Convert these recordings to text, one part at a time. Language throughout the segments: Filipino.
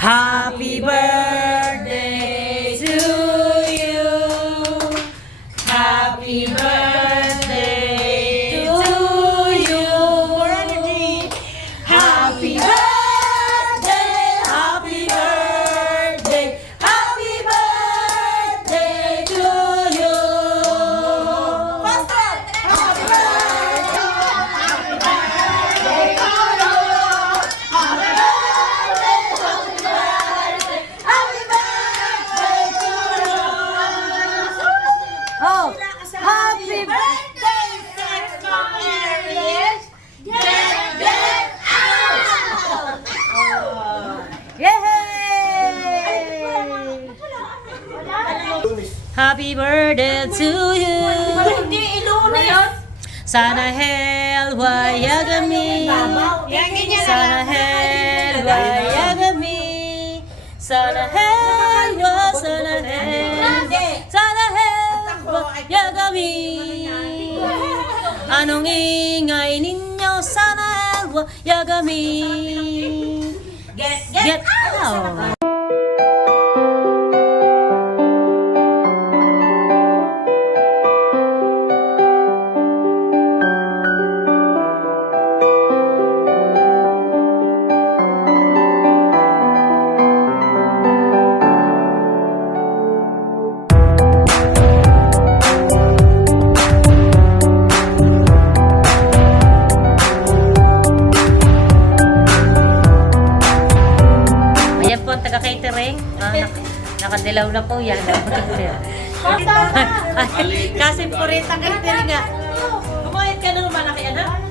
Happy birthday to you. Happy birthday to you. More energy. Happy birthday, happy birthday, happy birthday to you. Faster. Happy birthday. Happy birthday to you. Happy birthday. Happy birthday to you. Oh, happy birthday, Sex Bomb Aries. Get out! Yay! Happy birthday to you. Sana helwa yagami. Sana helwa yagami. Sana helwa, sana helwa yagami. Anong ingay ninyo? Sana helwa yagami. Get out! Ayan po ang taga-catering. Nakadilaw na po yan. Kasi purita catering nga. Kumayat ka na naman, malaki anak.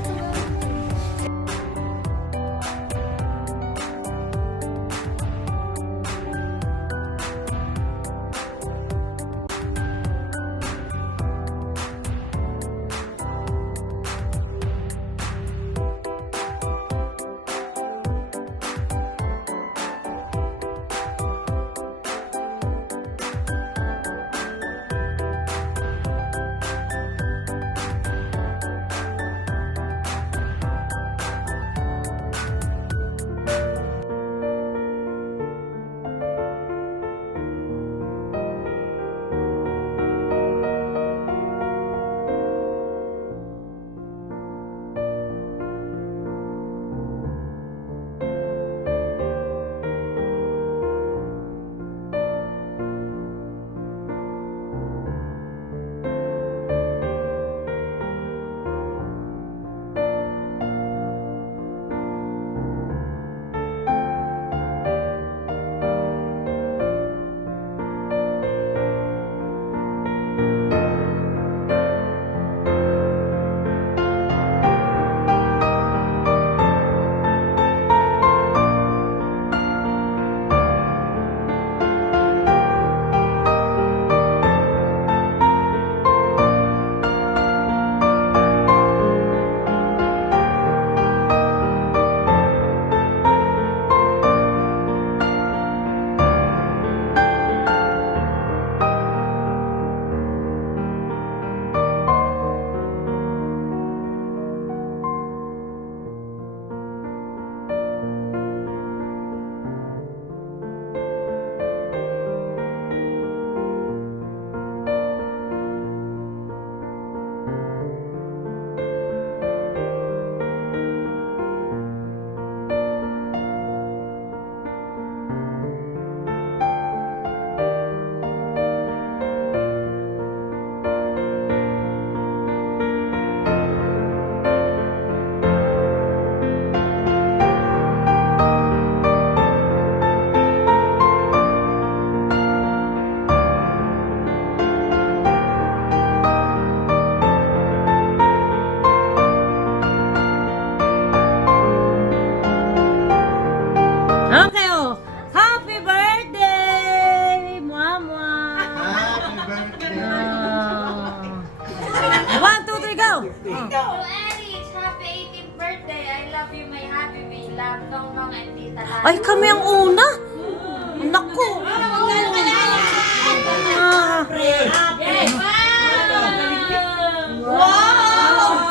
Okay, oh. Happy birthday, Mama. Happy birthday. 1, 2, 3, go. To Aries, happy 18th birthday. I love you, my happy me. Love, Nong Nong and Tita Lala. Ay, kami ang una. Naku. Wow!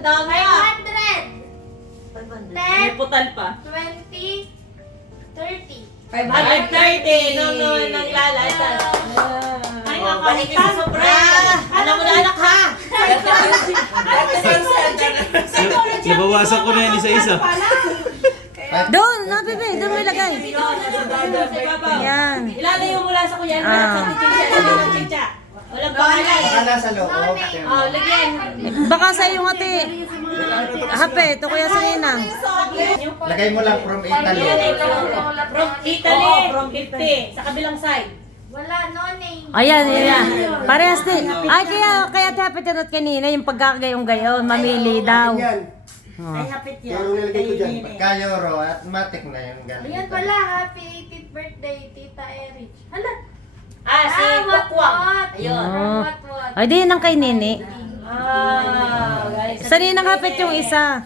Dami 500! May 10, putal pa. 20, 30. 530 nung lala. Ay, balik ka sa sobre. Alam mo na anak ha. Nabawasan ko na yan isa-isa. Doon, Happy Bay, doon may lagay. Yan. Ilalayo mo lang sa kuya. Sa chicha. Walang pangalan. Baka nasa loob. Oh, lagyan. Baka sa iyong ate. Happy, ito kuya sa ninang. Lagay mo lang from Italy. From Italy. From 50. Sa kabilang side. Wala, no name. Ayan, yan. Parehas din. Ay, kaya Happy tinot kanina, yung pagkakagayong-gayon, mamili daw. Oh. Pagka-euro at matik na yung galing. Ayan pala, happy 18th birthday, Tita Erich. Hala. Si Kukwang. Ayun. Oh. What? Ay, di yun ang kay Nini. Guys. Sa ninang Happy yung isa.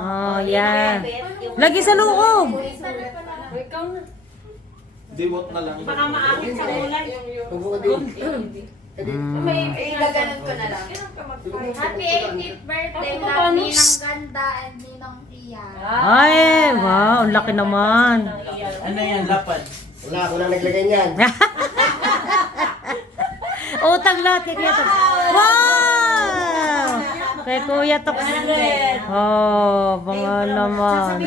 Oh, yan. Lagi sa loob. Diwat na lang. Baka maakit sa ulan. May ilaganan ko na lang. Happy 18th birthday, love Ninang Ganda and Ninang Iya. Ay, wow, ang laki naman. Ano yan, lapad? Wala, ako lang naglagay niyan. Utang lahat kay Kuya Tox. Wow! Kay Kuya Tox. Oh, mga naman.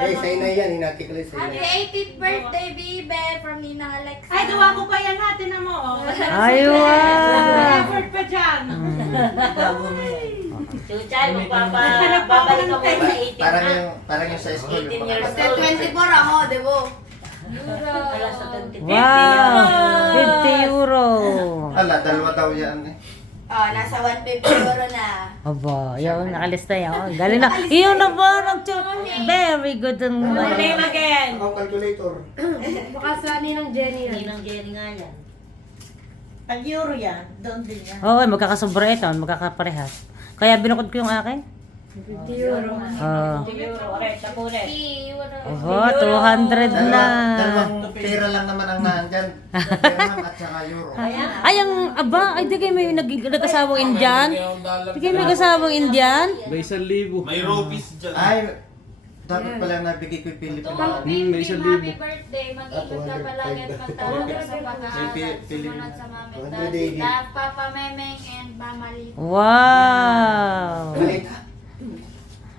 Eh, sa'yo na yan. Hinati ko lang sa'yo. Happy 18th birthday, Bibe, from Ninang Alexa. Ay, gawa ko pa yan natin na mo. Ay, wow! Effort pa dyan. Chuchay, babalik ka muna sa 18 Parang yung sa school. 18 years Yung old. 24 ako, debo. Alas sa 20. Wow! 50 euro. Ala, dalawa daw yan eh. Oh, nasa 150 euro na. Aba, yun, nakalista yan. Galing na. Iyon na ba? Very good. Name again. Ako calculator. Baka sa Ninang Jenny yan. Ninang Jenny nga yan. Pag-euro yan, doon din yan. Oo, magkakasobra ito. Magkakaparehas. Kaya binukod ko yung akin. 50 euro. Oh. Euro, oray, tapunin. Oho, 200 na. Dalawang pera lang naman ang nandyan. Dirham at saka euro. Ay, ang aba, ay di kayo may nag-asawang Indian? Di kayo may kasawang Indian? May 1,000. May rupees dyan. Ay, dapat pala nabigay ko yung Pilipino. may isang Happy libo. birthday, mag-ingat ka palagi at magtalaga sa pag-aaral. Sumunod sa mami. 180. Love, Papa Memeng and Mama Lita. Wow! Malit.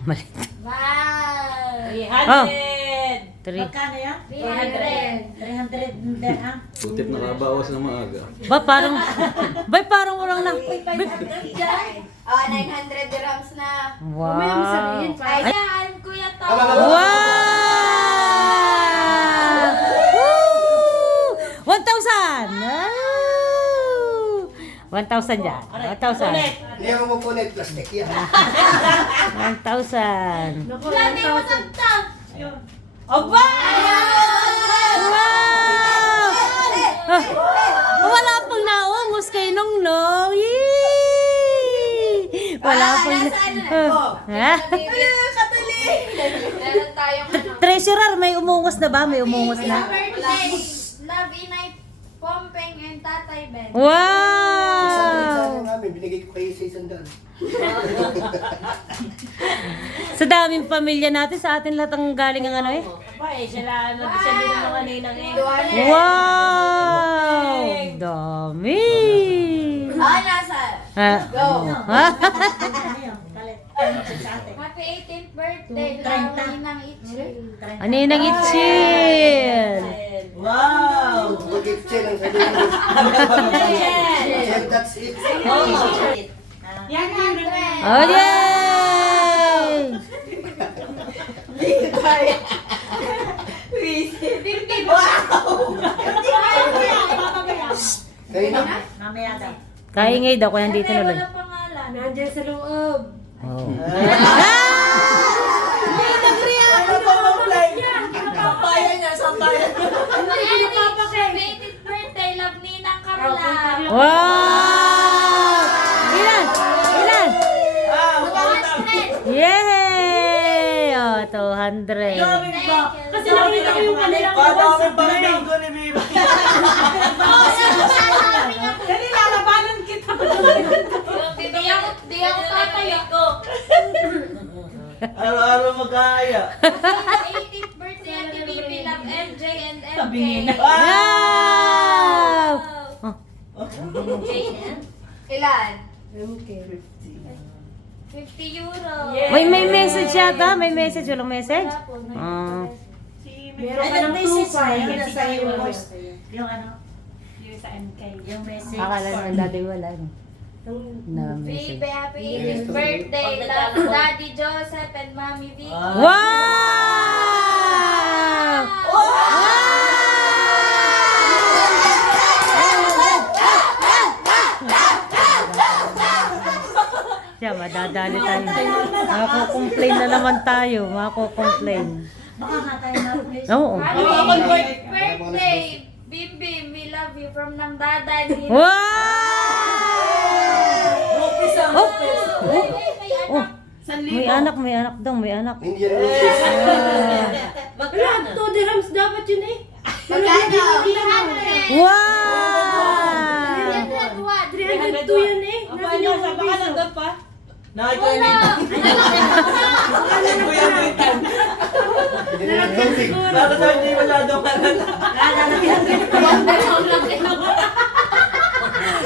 Mali. Wow! 300. Three. Magkano yan? 300. 300 dirham. Butit nakabawas na maaga. Parang walang na. Oh, 900 dirhams na. Mamaya mo Wow! sabihin pa. Ayan, Kuya Tom. Wow! Woo! 1,000! 1,000 dyan. 1,000. Hindi ako mapunit. Plastic yan. 1,000. Lani mo tagtag. Aba! Wow! Wala pang naungos kay Nongnong. Yee! Wala pang... Ha? Katuli. Meron tayong Treasurer, may umungos na ba? May umungos na? birthday. Love Inay Pompeng and Tatay Ben. Wow! namin. Binigay ko kayo sa isang daan. Sa daming pamilya natin, sa atin lahat ang galing ang ano eh. Aba eh, sila din ang mga ninang eh. Wow! Dami! Nasa. Ha? Go. Ha? Happy 18th birthday. Love Ninang Ichil. Ano yung nag-itchin? Wow! Mag-itchin ang sabihin mo. Itchin, that's it. Yan ang Oh, yay! Kayo na. Mamaya daw. Kaingay daw, kaya hindi tinuloy. Walang pangalan. Nandiyan sa loob. Oh. Happy 18th birthday. Love Ninang Carla. Wow! Ilan? Ilan? 200. Yay! Oh, 200. Kasi nakita ko yung kanilang boss. Dali, lalabanan kita. Di ako tatayo. Araw-araw mag-aaya. 18th birthday, Ate Bibi, love MJ and MK. Sabihin na. Wow! Ilan? Okay. 50 euro. Yeah. May message yata? May message? Walang message? Wala po, Ah. Meron ka ng 2.5. Yung ano? Yung sa MK. Yung message. Akala naman dati wala. No? Na message. Bibi, happy 18th birthday. Love Daddy Joseph and Mommy Vicky. Wow! Siya, madadali tayo. Mako-complain na naman tayo. Mako-complain. Baka nga tayo na please. Oo. Happy 18th birthday, Bibi. We love you from Nang Daday. Wow! Rupis ang Oh! rupis. Oh! May anak, may anak daw, may anak. Hindi yan rupis. Wala, 2 dirhams dapat yun eh. Magkano? 300. Wow! 302 yan eh. Ang Nasa ano, yung sa baka nandun pa? Nakikita ko yung bitan. Hindi yan rupis. Bakit tayo hindi masyadong kalala?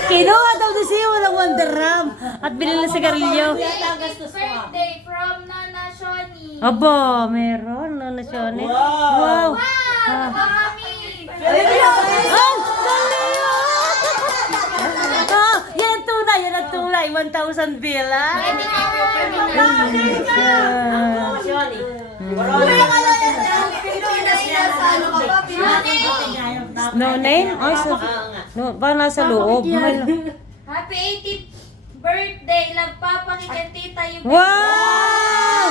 Kinuha daw na siya, walang wonderam. At binili na sigarilyo. 18th birthday from Nana Shoni. Aba, meron. Ano siya ni? Wow! Wow! Wow! Mami! Ah! Dali! Ah! Yan ang tunay, yan ang tunay. 1,000 bill, ah. No name? Ay, sa... No, ba nasa loob? Happy 18th birthday, love Papa Nick and Tita Yubi. Wow!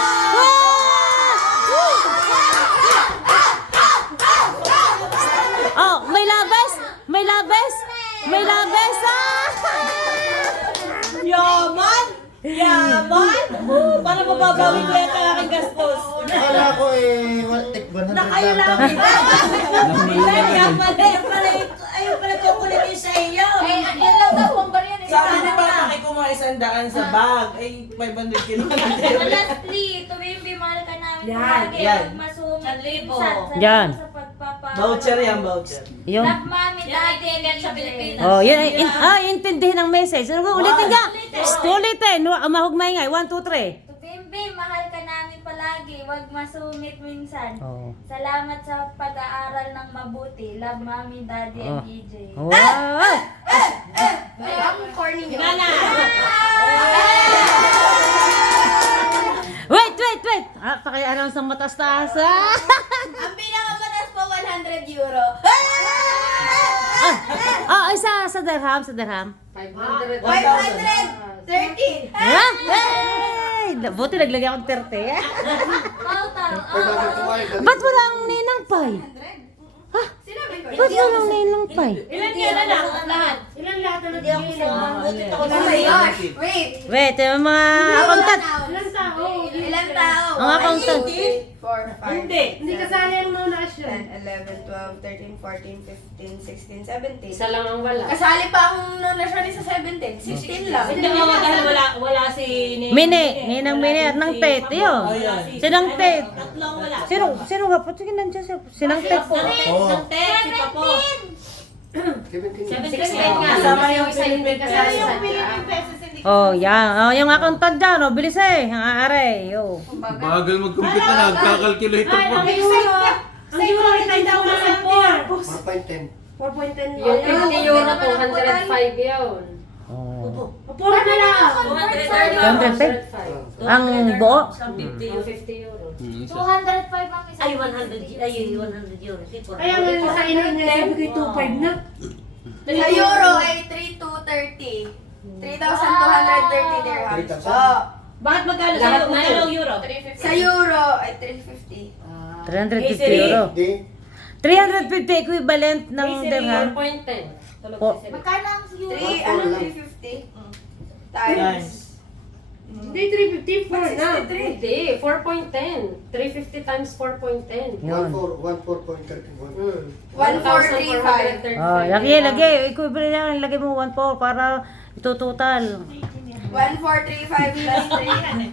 Oh, may labas! May labas! May labas! Ah! Yaman! Yaman! Para mababawi ko yung aking gastos. Akala ko tig 100 Nakayo lang. lang. Kaya pala, ayun pala kukulit yung sa iyo. Eh, yan lang daw ang barya ni Sabi ni Papa kay kumuha 100 sa bag. Ay, 500 kilo na Lastly, tumimbi, mahal ka namin Yan, palagi. yan. Huwag masumit 1,000. minsan. Yan. Sa pagpapa. Voucher yan, voucher. Yung... Love Mami, Daddy, and sa DJ. Pilipinas. Oh, yun. Intindihin ang message. Ulitin ka! Ulitin! Mahugmay nga. 1, 2, 3. Tumimbi, mahal ka namin palagi. Huwag masumit minsan. Oh. Salamat sa pag-aaral ng mabuti. Love Mami, Daddy, and Oh. DJ. Wow! Ang corny nyo. Nana! Wait! Ah, pakialam sa mataas-taas. Ah! Ang pinakamataas po, 100 euro. Ah, isa sa dirham, sa dirham. 500. 530. Ha? Hey! Buti naglagay akong 30. Total. Ba't wala ang ninang pay? Sinabi ko. Ba't wala ang ninang pay? Ilan yan na lang? Lahat. Ilan lahat na nag-iilan? Oh my gosh. Wait. Wait, yung mga accountant. Ilan tao? Ilang tao? Ang accountant. 4, 5, Hindi. Hindi kasali ang nomination. 10, 11, 12, 13, 14, 15, 16, 17. Isa lang ang wala. Kasali pa ang nonasyon sa 17. 16 lang. Hindi nga dahil wala si Mini, ninang Mini at nang Tet. Yun. Sinang Tet. Tatlong wala. Sino nga po? Sige, nandiyan siya. Sinang Tet. Ng tet, si Papo. 17. 16 nga. Kasama yung Philippine kasali sa Oh, yan. Oh, yung accountant dyan. Oh, bilis eh. Ang aare. Yo. Bagal mag-compute na, nagkakalculator po. Ang euro. Ang euro ay 10,004. 4.10. 4.10 Yung yun. 50 euro, 205 yun. Oh. Puro na lang. 205? Ang buo? Yung 50 euro. 205 ang isa. Ay, 100 euro. Kaya nga sa inyo niya, sabi ko 2.5 na. Sa euro ay 3,230. 3,230 dirhams. 3,000. Oh. Bakit magkano Lahat sa'yo? na Magkano yun. euro? Sa euro ay 350. 350 euro. Di. 350 equivalent ng dirham. 4.10. Oh. Magkano ang euro? 350? Times. Hindi, 350. 4 na. Hindi, 4.10. 350 times 4.10. Yun. 14.31. 1,435. Oh, lagi. Equivalent yan. Lagay mo 1,400 para itutotal. 1,435 plus 3.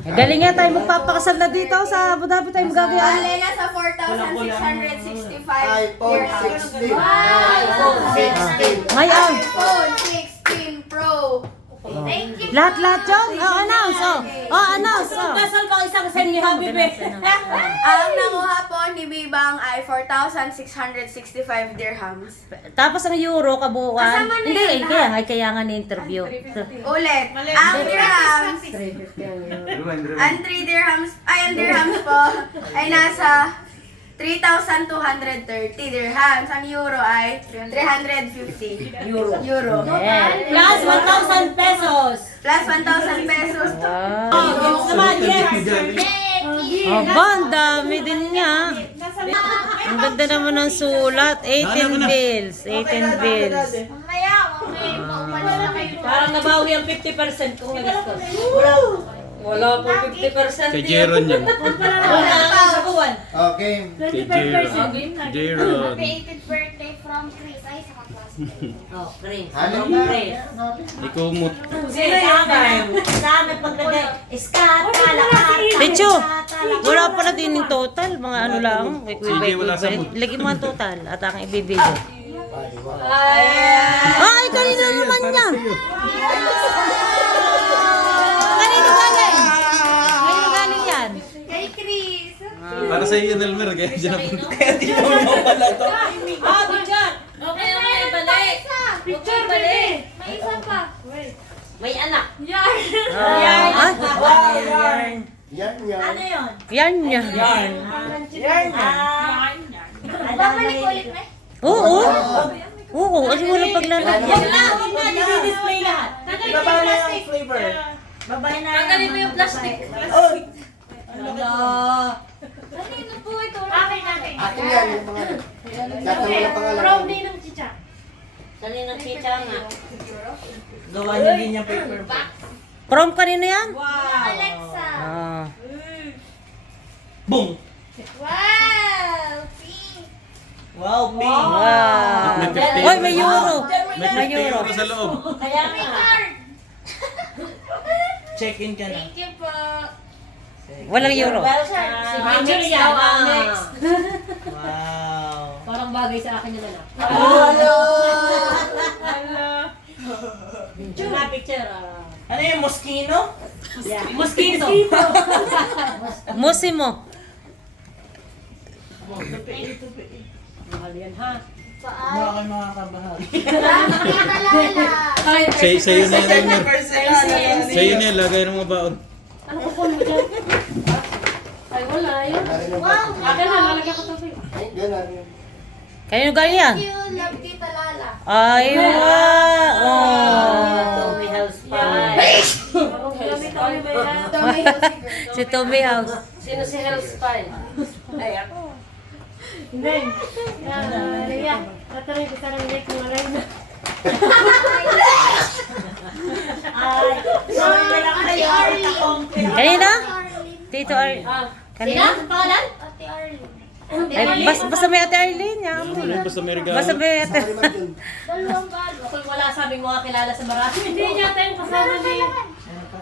Galing nga tayo magpapakasal na dito sa Abu Dhabi tayo magagawin. Bale na sa 4,665 iPhone dirhams. 16. Wow! 16. May iPhone 16 Pro. Thank you. lahat yun. Oh, announce. Oh, announce. Oh. Kasal bang isang sen ni Happy Birthday? Ang nakuha po ni Bibang ay 4,665 dirhams. Tapos ang euro kabuuan. Kasama na Hindi, yun, kaya nga ni-interview. Ulit. Ang dirhams, 350 ang 3 dirhams, ay ang dirhams po ay nasa 3,230 dirhams. Ang euro ay 350 euro. Plus 1,000 pesos. Plus 1,000 pesos. Wow. Naman, yes. Aba, ang dami din niya. Ang ganda naman ng sulat. 18 bills. 18 bills. Mamaya, maupalan na kayo. Parang nabawi ang 50% kung nagastos. Wala po 50%. Kay Jeron yan. Wala sa kuwan. Okay. Kay Jeron. Jeron. Happy 18th birthday from Chris. Ay, sa class. Oh, Chris. Halin Chris. Ikumot. Sige, sa amin pagdaday. Iskat, kalakata. Lecho, wala pala din yung total. Mga ano lang. Sige, wala sa mood. Lagi mo ang total at aking ibibigay. Ay, Ay, kanina naman niya. Kanino galing? Kanino galing yan? Kay Chris. Para sa iyo, Nelmer. Kaya dyan na Kaya di mo pala to. Ah, Bijan. Okay, balik. Picture, balik. May isa pa. May anak. Yan. Ay, Wow, yarn. Yan, yan. yun? yan niya. Yarn. Yarn. Babalik ulit na. Oo. Oo, kasi walang paglalagyan. Huwag na, i-display lahat. Baba na yung flavor. Babae na. Tanggalin mo yung plastic. Oh, Kanino po ito? Akin natin. Akin yan, yung pangalan. Lahat ng walang pangalan. ng chicha. Kanina chicha nga. gawa niya din yung paper bag. Prom kanino yan? Alexa. Ah. Boom! Wow! Pink. Wow, pink! Wow. May 50. Oy, may euro. May 50 euro sa loob. Kaya May nga. card. Check-in ka na. Thank you po. Walang euro. Si Major yan. Next. Wow! Parang bagay sa akin yung anak. Picture na picture. Ano yung Moschino? Mosquito. Musimo. Mahal yan ha. Baka kayo makakabahagi. Lala. Sa'yo na yan, Nelmer. Personal. Sa'yo na yan. Lagay ng mga baon. Ano ko mo dyan? Ay, wala yun. Wow. Akin na, lalagyan ko tubig. Ganun. Kanino galing yan? Thank you, love kita Lala. Ay, wow. Tommy House Pie. Si Tommy House. Sino si Hell's Pie? Ay, ako. Hindi. Liya. Tatarin ko sa neck mo alay na. Ay, sorry na lang kayo. Kanina? Tito Ar... Ah, Kanina? Ang pangalan? Ate Arlene. Ay, basta may Ate Arlene. Yan mo na. Basta may regalo. Basta may Ate... Dalawang bago. Kung wala sabing mga kilala sa marami. hindi yata yung kasama ni...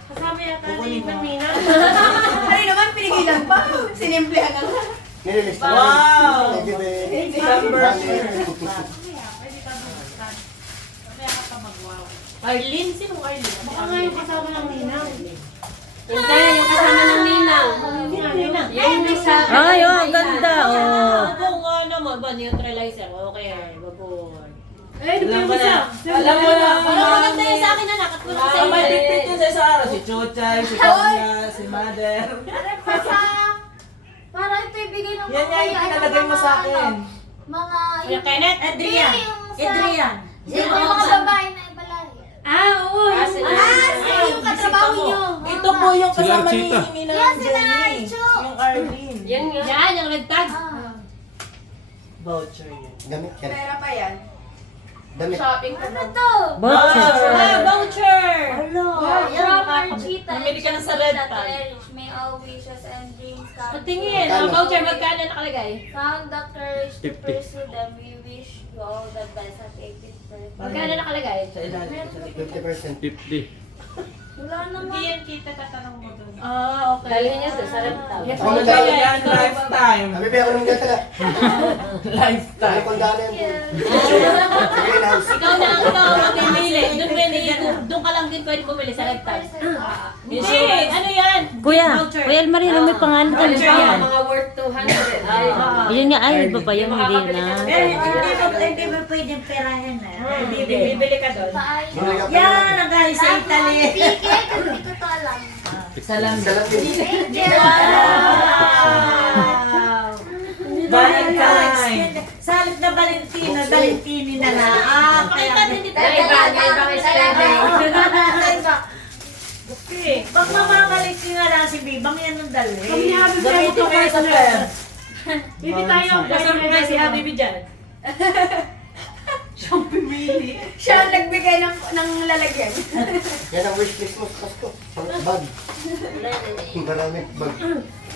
Kasama yata ni Manina. Ano naman, pinigilan pa. Sinimplihan na lang. Nililista na. Wow! Thank you, babe. Number Arlene? Sinong Arlene? Baka nga yung kasama ng Nina. Hindi, yung kasama ng Nina. Yung isa. Ay, oh, ang ganda. Oh. Oo nga naman. Ba, neutralizer. Okay, baboy. Eh, di ba yung isa? Alam mo na. Wala maganda yun sa akin, anak. At wala sa May iyo. pipit yun sa araw. Si Chuchay, si Kanya, si Mother. Para ito ibigay ng Yan nga yung pinalagay mo sa akin. Mga... Kuya Kenneth? Adrian. Adrian. Yung mga babae na ibalari. Ah, oo. Yung katrabaho nyo. Ito po yung Si kasama ni Archita. Nina Yes, si Jenny. Archo. Yung Arlene. Yan nga. Yan, yung red tag. Voucher yun. Damit yan. Pera pa yan. Damit. Shopping ko. Ano to? Voucher. Ah, voucher. From Archita. Namili ka na sa red tag. May all wishes and dreams come Patingin. Magkano? Ang voucher, magkano nakalagay? found the courage to 50. pursue them. We wish you all the best at 18th birthday. Magkano nakalagay? Sa ilalim. 50%. 50. Hindi yan kita tatanong mo doon. Dalhin niyo to sa laptop. Ano daw yan? Lifetime. Kami pa ako nung gata lang. Lifetime. Kung daan yan. Sa greenhouse. Ikaw na ang ikaw mamimili. Doon ka lang din pwede bumili sa laptop. Hindi, ano yan? Kuya Elmarino, may pangalan ka Voucher na. yan, mga worth 200. Ay, Yun nga, ay, iba pa yun, hindi na. Hindi mo pwedeng perahin na. Bibili ka doon. Yan! Ang galing sa Italy. Salam. Salam din. Valentine. Sa halip na Valentina, Valentini na na. Pakita din dito. May ibang spelling. Okay. Pag mamamalikina lang si Bibang yan ang dali. Gamitin mo sa pen. Bibi tayo. Nasa si Habibi dyan. Siyang pumili. Siya ang nagbigay ng lalagyan. Yan ang wishlist mo sa Pasko. Bag. Marami bag.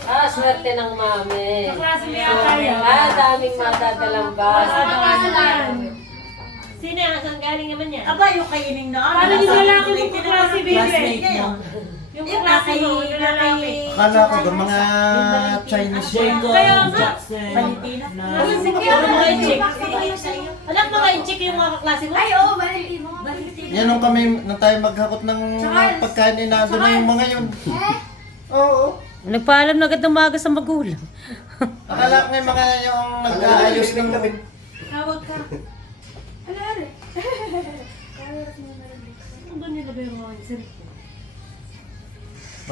Ah, swerte ng mami. Kaklase niya tayo. Daming matatalang ba? Sino yan? Saan galing naman yan? Aba, yung kainin na. Paano yung lalaki mo kaklase, baby? Classmate mo. Yung kaklase mo, yung lalaki. Akala ko doon mga Chinese. Jacob Jackson. Valentina. Na- Puro mga i-check. Alam mga i-check yung mga kaklase mo? Ay, oo, Valentino. Yan nung kami, nung tayo maghakot ng pagkain, nandun na yung mga yun. Oo. Nagpaalam na agad ng maga sa magulang. Akala ko nga yung mga yung nag-aayos ng kami. Tawag ka. Ano, ano? Ano ba nilagay mo ang cellphone?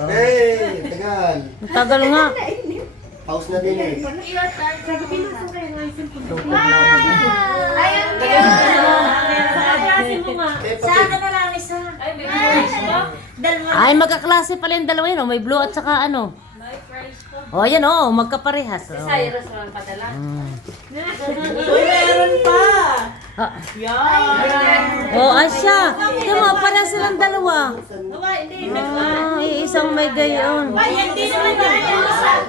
Hey, tagal. Ang tagal nga. Pause na din eh. Sabi ko na sa kanya ang cellphone. Ayun, Sa kaklase mo nga. Sa akin na lang isa. Ay, may price ba? Dalawa. Ay, magkaklase pala yung dalawa yun. Oh. May blue at saka ano. May price ko. Oh, yan oh. Magkaparehas. Oh. Cyrus lang padala. Uy, meron pa. Ah. Yan. Oh, Asya. Yung mga pala silang dalawa. Aba, hindi. Ah, isang may gayon. Ay, hindi naman na yan.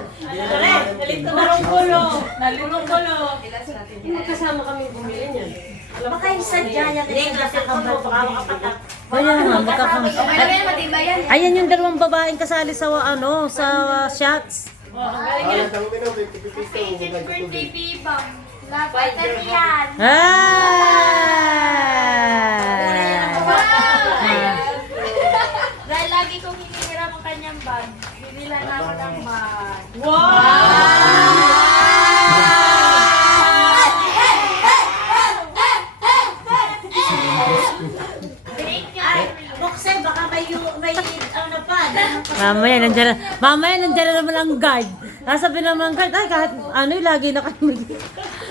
Nalito na rong gulo. Nalurong gulo. Magkasama kami bumili niyan. Baka yung sadya yan. Hindi, nasa kambal. Baka makapatak. Ayan nga, magkakam... Okay lang yan, matibay yan. Ayan yung dalawang babaeng kasali sa ano, sa shots. Oh, ang galing yan. Ang uminom, 50-50 Birthday, Bibang. Lapit na yan. Dahil lagi kong hinihiram ang kanyang bag, binilan ako ng bag. Ay, Bukse, baka may ano pa. Mamaya nandiyan na naman ang guard. Nasabi naman ng guard, ay kahit ano, lagi na kayo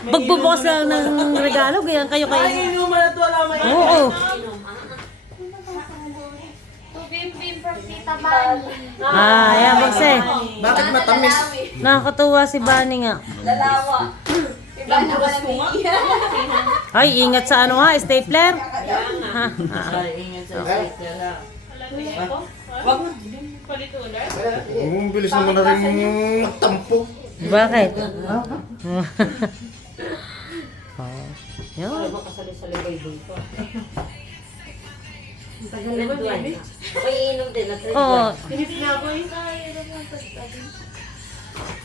magbubukas lang ng regalo, ganyan kayo kayo. Ay, inuman at wala may Oo. Bim from Tita Bani. Ah, ayan, Bukse. Bakit matamis? Nakakatuwa si Bunny nga. Lalawa. Iba na pala niya. Ay, ingat sa ano ha, stapler. Ha, Ay, ingat sa sticker ha. Wag mo. Palit ulit. Ang bilis naman na rin yung tampo. Bakit? Oh. Yun. Makasali-salibay ko. Tagal naman yan. Ako'y iinom din at Oh, Pinipin na ako eh.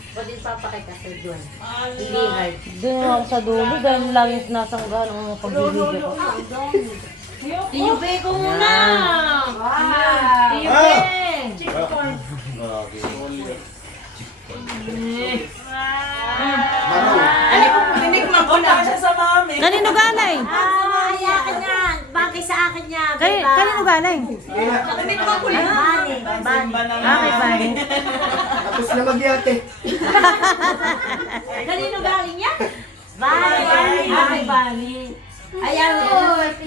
Pwede papakita sa Juan. Hindi hard. doon ako sa dulo dahil laging sinasanggahan ang mga pagbibigay ko. Tiyube ko muna. Wow. Tiyube. Ano kung tinikman ko na? Siya sa mami. Kanino galing? Ay, akin yan. Bagay sa akin yan. Kanino galing? Tinikman ko na. Simba na Okay, bye. Tapos na magyate. Kanino galing yan? Bali. Ay, bali. Ayan.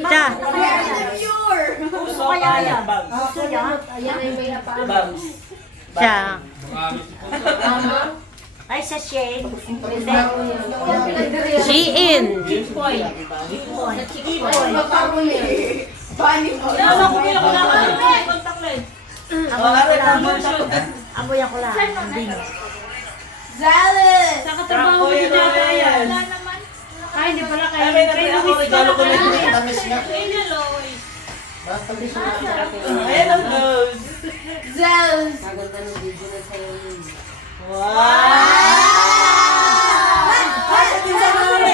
Cha. Pure. Gusto kaya yan. Ayan ay may napaan. Bangs. Cha. Ay, sa Shane. Shein. Chipoy. Chipoy. Bani mo. Alam ko yung contact lens. Amoy ako lang. Zales. Sa katrabaho mo din na yan. Wala naman. Ay, hindi pala Ay, may natin ako regalo ko na yun. Tamis nga. Kaya Lois. Ayan ang nose. Zeus! Maganda ng video na sa'yo. Kasha din sa mami.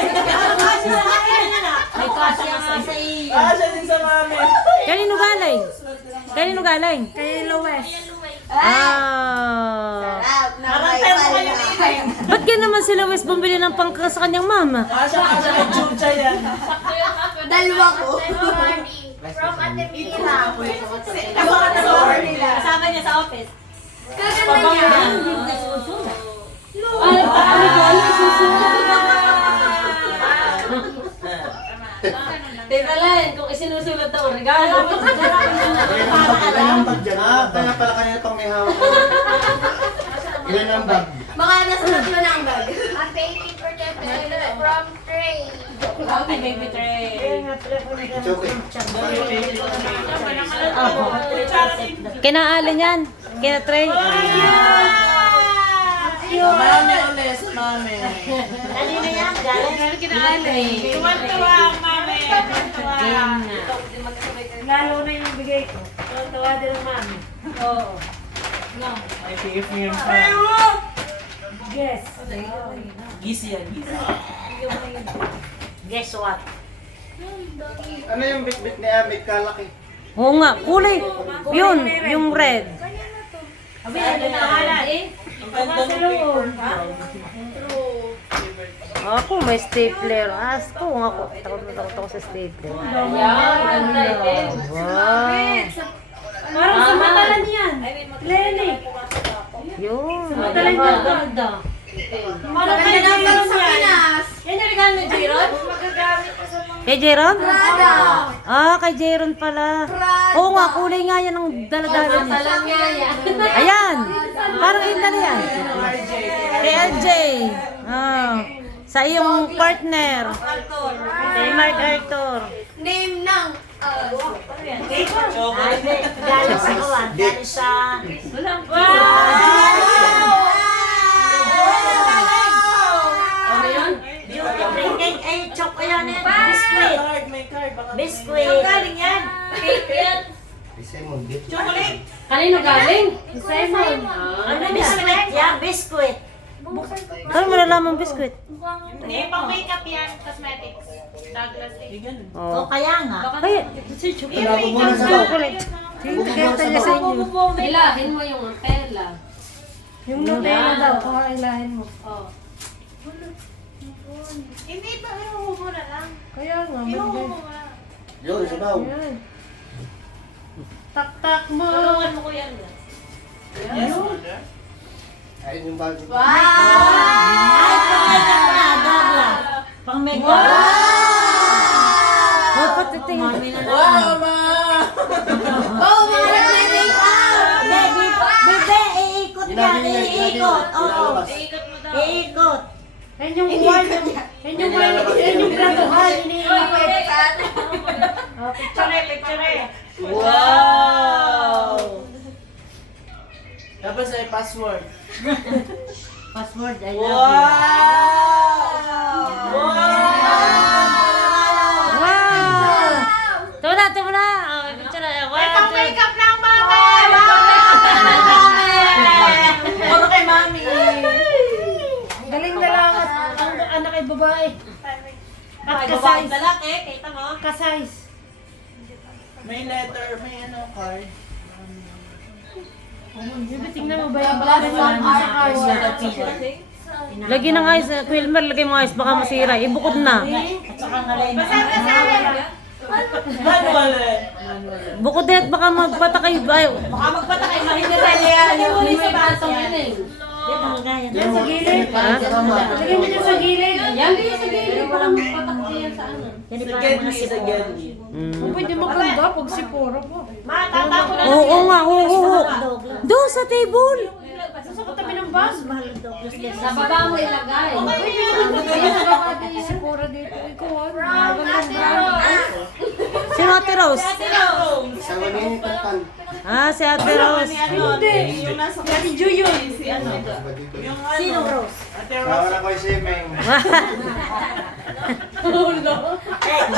May kasya nga sa iyo. Kasha din sa mami. Kanino galing? Kanino galing? Kay Lois. Ah. Sarap na Parang pero kayo ni Ba't ka naman si Luis bumili ng pangka sa kanyang mama? Kasha kay Chucha yan. Dalawa ko. From Ate Mira. Kasama niya sa office. Kaganda niya. Ay, paano ko? Ano susunod? Teka lang, kung isinusulat daw, regalo. Ilan yung bag dyan? Kaya pala kanina pang may hawak. Ilan ang bag? Baka nasa tatlo na ang bag. A baby protector from Trey. Okay, baby tray. It's okay. Kinaalin yan. Kina Trey. Mami ulit, mami. Kanina yan, galing. Kinaalay. Tuwan-tuwa ang mami. Lalo na yung bigay ko. Tawa din ang mami. Oo. Ay, tigif niya pa. Yes. Gisi yan, gisi. Guess what? Ano yung bit-bit ni Amit? Kalaki. Oo nga, kulay. Yun, yung red. Abi, ano na wala eh? Ang ganda ng paper. Ako, may stapler. Ako, ako. Takot ako sa stapler. Yan, ganda eh. Wow. Parang sa matalan yan. Lenny. Yun. Matalan yan. Ganda. Maganda na parang sa Pinas. Yan yung regalo ni Jiron? Kay Jeron? Prada. Ah, kay Jeron pala. Oo nga, kulay nga yan ang daladala niya. Matalan nga yan. Ayan. Parang Italy yan. Kay LJ. Ah. Sa iyong partner. Kay Mark Arthur. Name ng Chocolate. Galing sa kawan. Galing sa... Ano yun? Drinking a choco yan eh. Biscuit. May card, baka Biscuit. Galing yan. Cake yan. Isa yung bit. Chocolate. Kanino galing? Simon. Ano biscuit yan? Biscuit. Saan mo nalaman biskuit? Hindi, pang makeup yan. Cosmetics. Douglas eh. Oh. O kaya nga. Ay, Pinabog mo na sa chocolate. Tingnan niya sa inyo. Ilahin mo yung pela. Yung Nutella daw, kakailahin mo. Hindi pa, ihuhubo na lang. Kaya nga, Ihuhubo mo na. Yun, isa daw. Yan. Tak-tak mo. Tulungan mo ko yan. Yes, mother. Ayun yung bag. Ay, pang makeup. Oh, patitingin. Mami na Wow, lang. ma! Oh, mga nag-make-up! Bebe, bebe, iikot yan. Iikot. Oo. Iikot mo daw. Iikot. Yan yung wine. Yan yung wine. Yan yung platuhan. Picture. Wow! Tapos ay password. Password, I love Wow! you. Wow! Ito na. Oh, picture na. May pang makeup na ang mami. Puro kay mami. Galing na lang at ang anak ay babae. At Babae ka-size. lalaki, kita mo? Ka-size. May letter, may ano, card. Tingnan mo ba yung babae Lagi ng ice. Quilmer, lagay mo ice. Baka masira. Ibukod na. At saka ngalay na. Manual. Bukod na at baka magpatakay. Ay, Baka magpatakay, mahinirel yan. Yung may patong yun eh. Yan ang gaya. Yan sa gilid. ha? Lagay mo dyan sa gilid. Yan din sa gilid. Parang patakbo yan sa ano. Yan Sa parang Gedli, mga sa sipon. Gedli. Pwede maganda pag sipuro po. Ma, tatapo na. Oo nga, oo. Doon sa table. Sa katabi ng bus. Sa baba mo ilagay. Sipuro dito. Ikaw Sino Ate Rose? Sawa niya yung pagpan. Ah, si Ate Rose. Hindi. Yung nasa Si Juyo. si ano. Yung ano. Sino Rose? Ate Sawa Rose. na ko si Meng. Ex.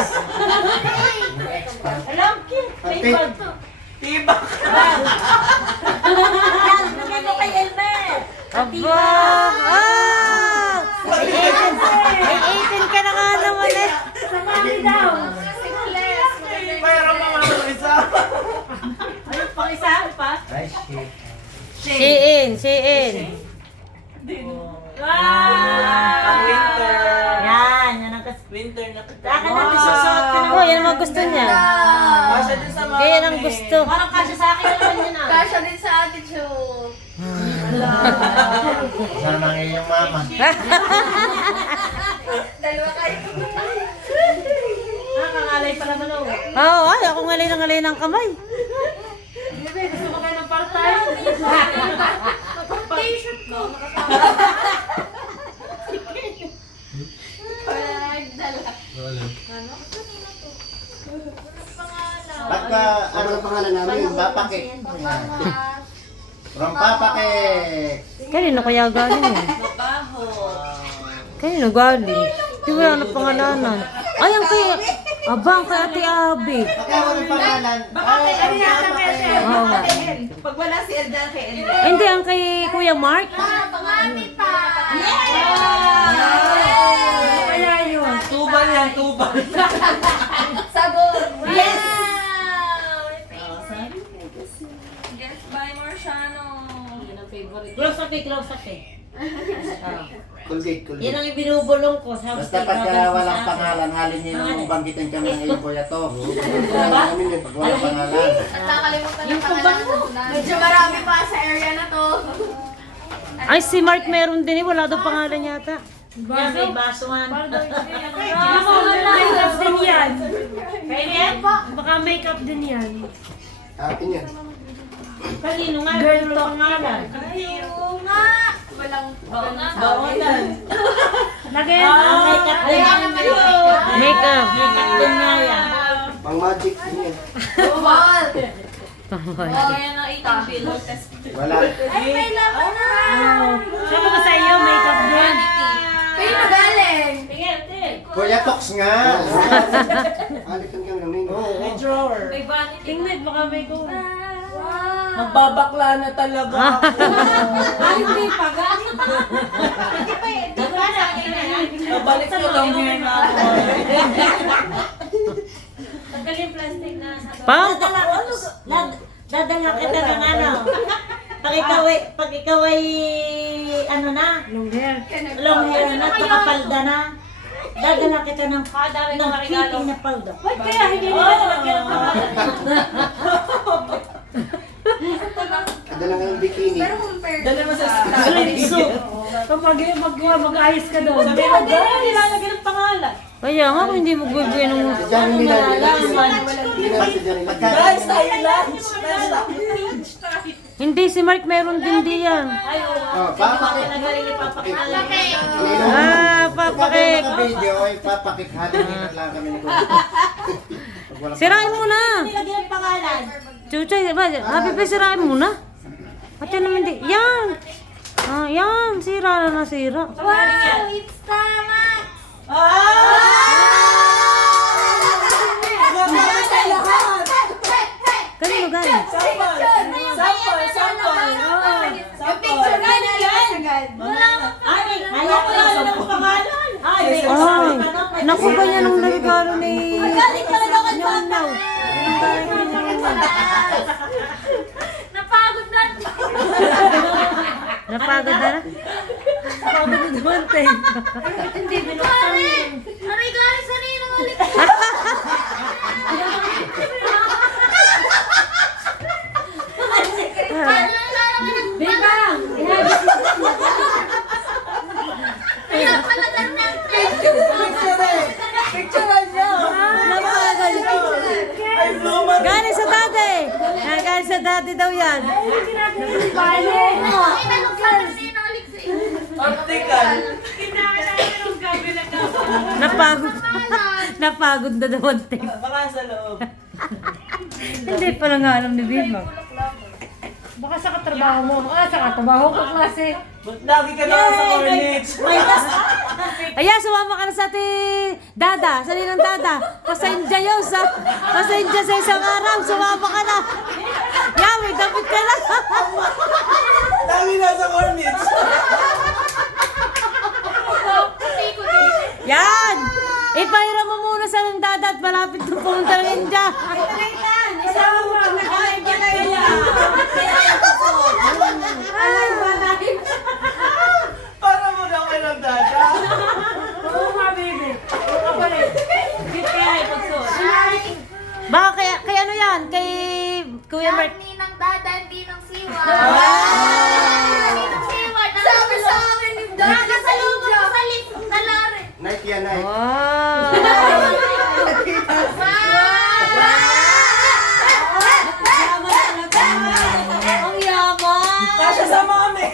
Alam, cute. Pagpit. Tibak. Bigay mo kay Elmer. Aba! Ah! May 18 ka na nga naman eh. Mayroon pa mga isa. Ayun, pang isahan pa. Ay, shit. Shein. Pang winter. Yan, yan ang Winter na. Akin natin susuot ka Oh, yan ang mga gusto niya. Kasya din sa mga. Yan ang gusto. Parang kasya sa akin naman yun ah. Kasha din sa attitude. Sana nangyayin yung mama. Dalawa kayo. Nakakalay pa naman ako. Oo, ay, ako ngalay ng kamay. Gusto mo kayo ng part-time? T-shirt ko. Pagka, ano ang pangalan namin? Papakit. Ayan. From Papakit. Kanino kaya galing eh? Kanino galing? Di wala na pangalanan. Ay, ang kay... Aba, ang kay Ate Abby. Pagka walang pangalan. Oo nga. Pag wala si Elda kay Elda. Ay, hindi, ang kay Kuya Mark. Pangami pa. Kaya yun. Tubal yan, tubal. Sabon. Yes! Yes, by Marciano. Yan ang favorite. Close up eh. Colgate, Yan Colgate. ang ibinubulong ko. Sabi Basta pagka walang pangalan, halin niyo nang banggitin kami ng iyong kuya to. Kaya namin yun pag walang pangalan. At nakalimutan ng pangalan ng medyo marami pa sa area na to. Ay, si Mark meron din eh. Wala daw pangalan yata. Yan, may basuhan. Makeup din yan. Kaya yan? Baka makeup din yan. Atin yan. Kanino nga? Girl Girl talk. pangalan. Oo nga. Walang Bawalan. Lagay Ah, makeup din. Makeup. Makeup din nga yan. Pang magic din yan. bawal. Kaya na 18 pillows. Wala. Ay, may laban na. Sabi ko sa iyo, makeup din. Kayo na galing. Tingin, tingin. Kuya Tox nga. Alikan kami ng nino. May drawer. May vanity. Tingnan, baka may go. Magbabakla na talaga ako. Ay, hindi pa. Gano'n pa. Hindi pa eh. Di ba na? Nabalik ko lang yun na ako. Tanggal yung plastic na sa Pang... Dadala kita ng ano. Pag ikaw ay ano na, Long hair. long hair na, nakapalda na. Dadala kita ng keeping na palda. Ba't kaya hindi nila nalagyan ng pangalan? Dala nga ng bikini. Pero compared Dala mo sa Swimsuit. Kapag mag-ayos ka doon. Sabi mo, Hindi na nilalagyan ng pangalan. Kaya nga, kung hindi magbibigay ng... Si Johnny nila. Malalaman. Hindi na si Johnny. guys, tayo lunch. Hindi, si Mark meron din diyan. Ay, oo. Oh, papakit. Pinagaling ni Papa Kal. Ah, papakik. Video ay papakik. Halin nyo lang kami ni Kuya. Pag walang Sirain mo na. Nilagyan ng pangalan. Chuchay, diba? Happy pa, sirain mo na. At yan naman di. Yan. Ah, yan. Sira na nasira. Wow, it's tama. Kanino galing? Sampal. Yung picture na yan. Ay, ayaw ko lang ng pangalan. Ay, may Ay, kasama ka na. naku ba yan ang nagkalo ni... Galing pala daw kay Papa. Napagod na. Napagod na na? Napagod na naman tayo. Hindi, binuksan yun. Aray, galing sa ninong ulit. Bebang! Kaya pala ganun. Picture niya. Napagod. Ay, bluman. Galing sa dati. Ah, galing sa dati daw yan. Ay, nanuksan na ninong ulit sa iyo. Optical. Napagod. Napagod na naman tayo. Baka sa loob. Hindi pala nga alam ni Bebang. Baka sa katrabaho mo. Sa katrabaho ko klase. Ba't lagi ka na sa Cornets? Ayan, sumama ka na sa ati Dada, sa ninang Dada. Pasensya yun sa isang araw, sumama ka na. Yan, may dapat ka na. Lagi na sa Cornets. Yan! Ipahiram mo muna sa ng Dada at malapit na pumunta ng India. Isama mo. Para mo na kayo ng Dada. Oo nga, baby. Oo pa rin. Baka kay ano yan? Kay Kuya Mark. Ninang Dada, hindi ng siwa. Ninang siwa. Sabi sa akin ni Dada. Nakasalubong ko sa lift na lari. Nike yan, Nike. Wow! Ang yaman! Kasya sa mami.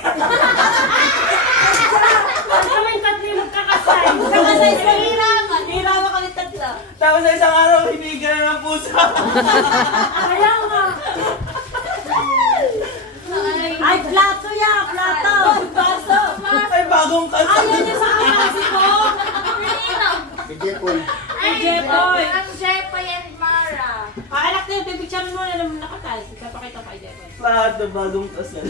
Kami tatlo yung magkakasay. Hiraman kami tatlo. Tapos sa isang araw, hiniga na ng pusa. Kaya nga. Ay, plato yan! Plato! Ay, bagong kasal. Si Jepon. Ay, Jepoy. ang Jepoy and Mara. Anak na yung pipicture mo na naman nakatay. Kapakita pa Jepoy. Plato, bagong kasal.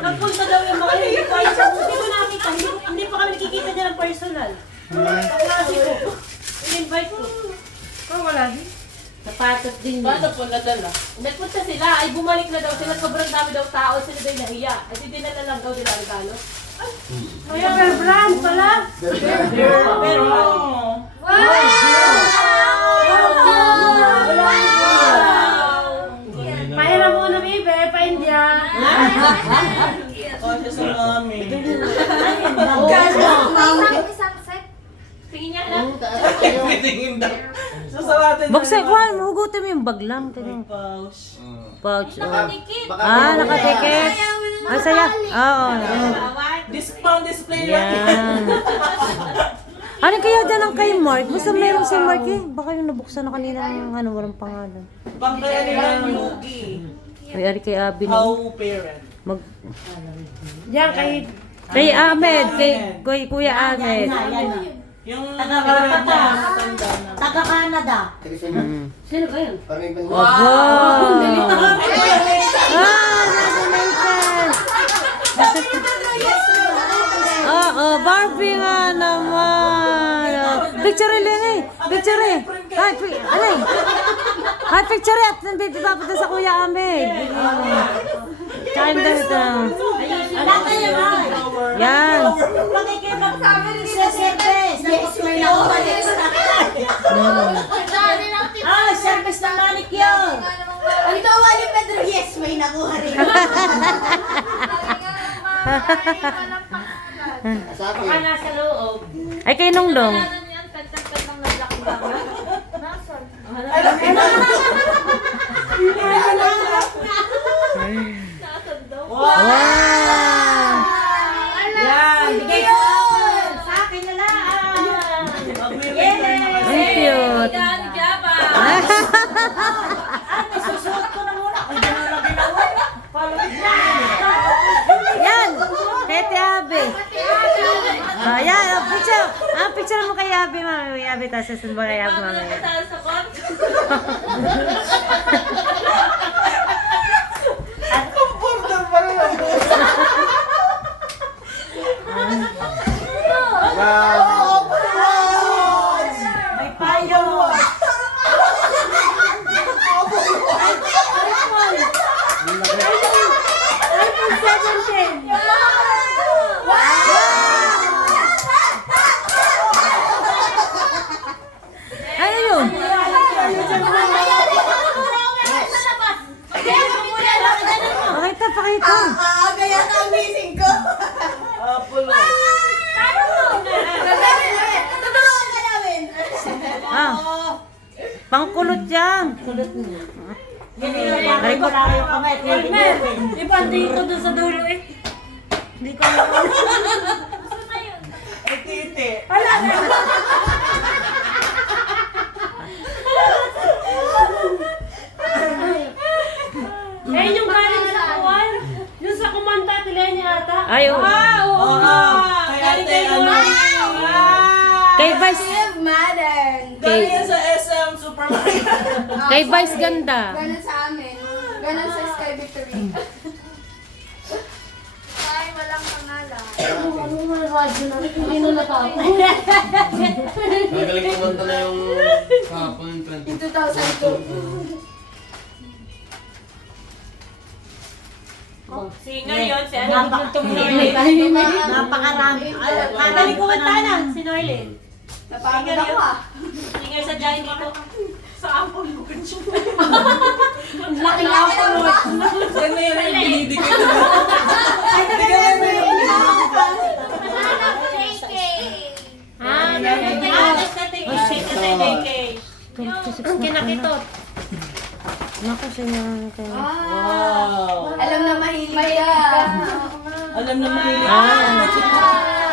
Nagpunta daw yung mga invite siya. Hindi ko nakita. Hindi pa kami nakikita niya ng personal. Klase ko. In-invite ko. Wala din. Sapatos din Paano po nadala? Nagpunta sila. Ay bumalik na daw sila. Sobrang dami daw tao. Sila daw nahiya. Ay di dinala lang daw nila regalo. Kaya per brand pala. Pero Pahiram mo na, baby. Pa-India. Kasya sa mami. Isang set. tingin niya na. Tingin daw. Sasawatin na Buksan naman. ko, mahugutin mo yung bag lang. Tingnan. Pouch. Pouch. Oh. Nakatikit. Nakatikit. Ang saya. Oo. Display lang. Yan. Ano kaya dyan ang kay Mark? Basta meron si Mark eh. Baka yung nabuksan na kanina ng walang pangalan. Pang kaya nila yung Yugi. May ari kay Abby na. How parent. Mag... Yan, kay... Kay Ahmed. Kay Kuya Ahmed. Yung nakarapata. Matanda na. Taga-Canada. Sino ba yun? Parang ibang Wow! Barbie nga naman. Picture lang eh. Picture eh. Ay, alay. Ay, picture eh. At papunta sa Kuya Ahmed. Tsaka yung ganito. Wala kayo ba? Yan. Pakikipag kami rin sa service. Yes, may nakumalis na. Service ng manicure. Ang tawa ni Pedro, yes, may nakuha rin. Asapi. Baka nasa loob. Ay, kay Nonglong. Wow! Yan, bigay ko. Sa akin na lang. Ang cute. Susuot ko na muna. Kung gano'n lang ginawa. Yan! Kay Ate Abby. Yan, picture. Picture mo kay Abby, mami. Kay Abby, tapos susunod ba kay Abby, mami? Comforter pa rin ang pusa. Wow. May payo. iPhone 17. Ano yun? Pakita, pakita. Kaya na ang missing ko. Apple. Tutulungan ka namin. Pangkulot yan. Ay, ko lang yung kamay. Di ba dito doon sa dulo eh? Hindi ko alam. Ay, titi. Wala na. Vice. Steve Madden. Galing yan sa SM Supermarket. Kay Vice ganda. Ganon sa amin. Ganon sa Sky Victory. Ay, walang pangalan. Hindi na natapos. Magaling kumanta na yung kahapon yung 20. In 2002. Singer yun, si ano? Napakarami. Dali ko kanta na, si Norlin. Napagod ako ah. Singer sa Giant dito. Sa Apple Lodge. Laki lang ako. Saan na yan yung binidikit na? Hindi ka lang may That's the thing. Shake na sa JK. Kinakitot. Naku, sinang kayo. Wow. Alam na mahilig ka. Alam na mahilig.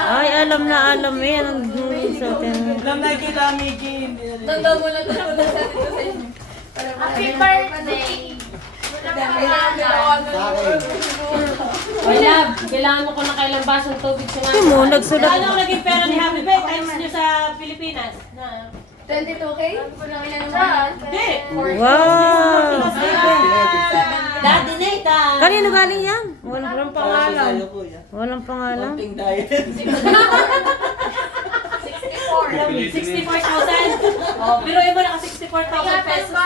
Ay, alam na alam eh. Anong sa atin? Alam na kilamigin. Tanda mo na ito na sa dito sa inyo. Happy birthday! Oy, love, kailangan mo ko na kailang basong tubig sa Hindi mo, nagsulat. Ano ang naging pera ni Happy Bay times nyo sa Pilipinas? 22K? Hindi. Wow! Daddy Nathan. Kanino galing yan? Walang pangalan. Walang pangalan. Konting diet. 64,000. Oh, pero iba naka 64,000 pesos.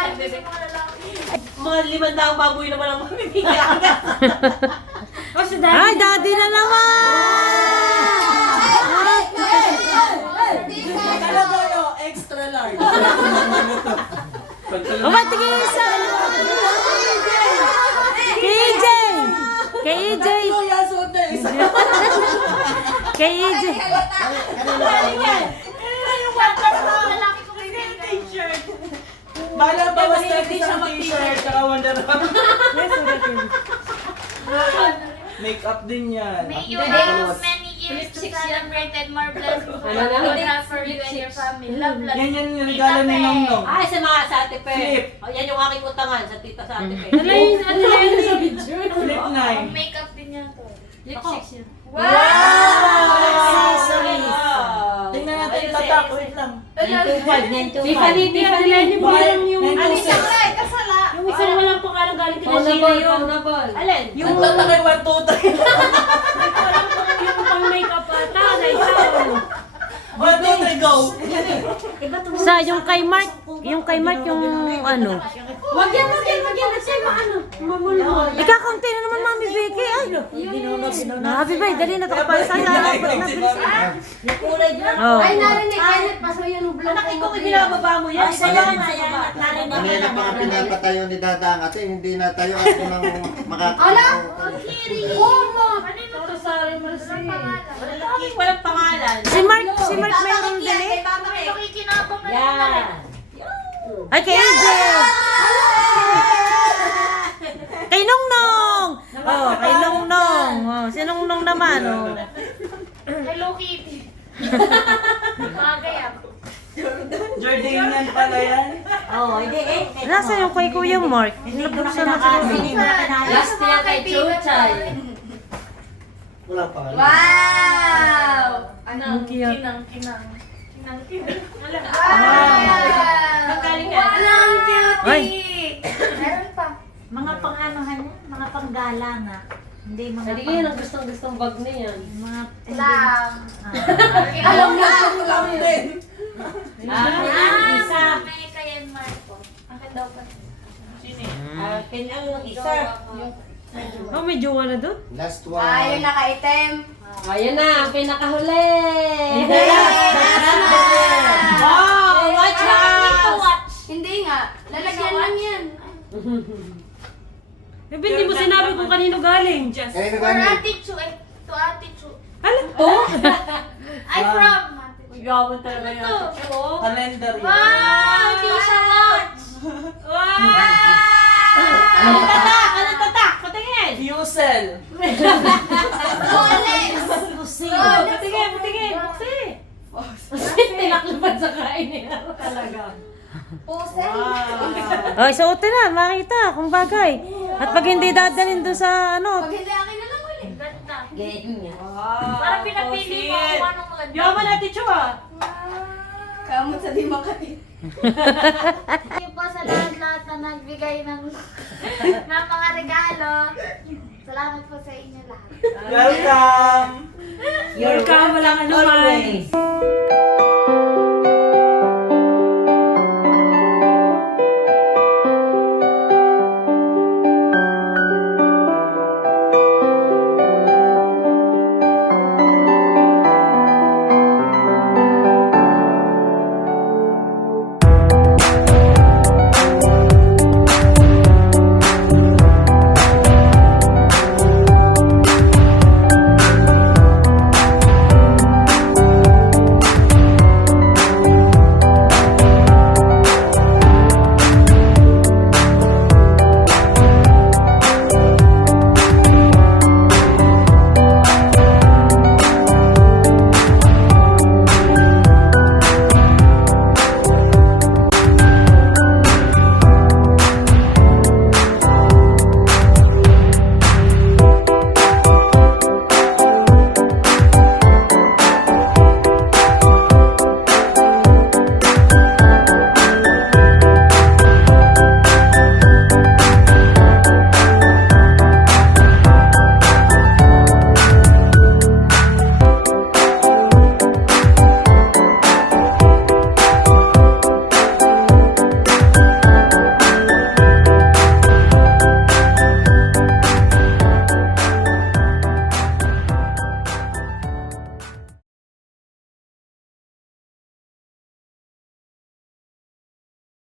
Mga 5,000 baboy naman ang mamimigyan. Ay, daddy na naman! Kala ko yung extra large. O, ba't tingin isa? Kay EJ! Kay EJ! Kuya, suot na isa. Kay EJ! Bala bawas natin sa t-shirt tsaka Wonder Woman. Make-up din yan. May you have many years to celebrate more blessings God have for you and your family. Love, love. Yan yung regalo ni Nong-Nong. Ay, sa mga sa Ate Pe. Flip. Oh, yan yung aking utangan sa tita sa Ate Pe. Ano yun sa picture? Flip 9. Makeup din yan to. Lipsticks yun. Wow! Tingnan natin yung tatak. Wait lang. 925. Tiffany mo lang yung... 926. Yung isang walang pangalan galing kina Sheila Paunable, yun. paunable. Alin? Yung tatakay 1, 2, 3. Yung pang makeup ata na isa. 1, 2, 3, go! Sa yung kay Mark yung ano. Wag yan. Kasi ano? Mamulho. Ikakaunti na naman, Mami Vicky. Ay, Happy Bay, dali na ito kapag sa Oh. Ay, narinig. Kenneth, paso yan yung vlog. Anak, ikaw yung binababa mo yan. Isa yan na yan. At narinig Kanina pa nga pinapatayo ni Dadang at hindi na tayo at nang makakatayo. Walang pangalan. Si Mark meron din eh. Nakikinabang na Yan. Ay, kay EJ! Kay Nong-Nong! Oh, kay Nong-Nong. Oh, si Nong-Nong naman. Oh. Hello Kitty. Bagay ako. Jordanian pala yan. Nasa yung kay Kuya Mark? Nabuksan na sa Last year kay Chuchay. Wala pa. Wow! Ang cute. Kinang. Ang galing yan. Walang cutie! Ay. Meron pa. Mga pang-anohan yan, mga panggala nga. Hindi mga Hindi yan ang gustong bag na yan. mga Lang. Alam na! Alam din! Isa. May kayan Marco. Akin daw pa. Kanyang isa. Oh, may jowa na doon? Last one. Ay, yung naka-item. Ayan na, ang pinakahuli. Wow! Watch out! Hindi nga. Lalagyan lang yan. Eh, hindi mo sinabi kung kanino galing. Kaya na For gani. Ate Chu. To Ate Chu. Ano? Ay, from Ate Chu. Yawan talaga yan. Oo. Calendar yan. Wow! Tisha watch! Anong tatak? Anong tatak? Patingin! Fusel. Patingin! Buksi! Tinaklipan sa kain nila. Talaga. Puse. Oh, suotin na, makita kung bagay. At pag hindi dadalhin doon sa ano, Pag hindi akin na lang ulit. Ganda. Ganyan. Para pinapili mo kung anong maganda. Yaman natin, Chu ah. Kamot sa di makati. Thank you po sa lahat na nagbigay ng mga regalo. Salamat po sa inyo lahat. Welcome! Welcome, walang ano man.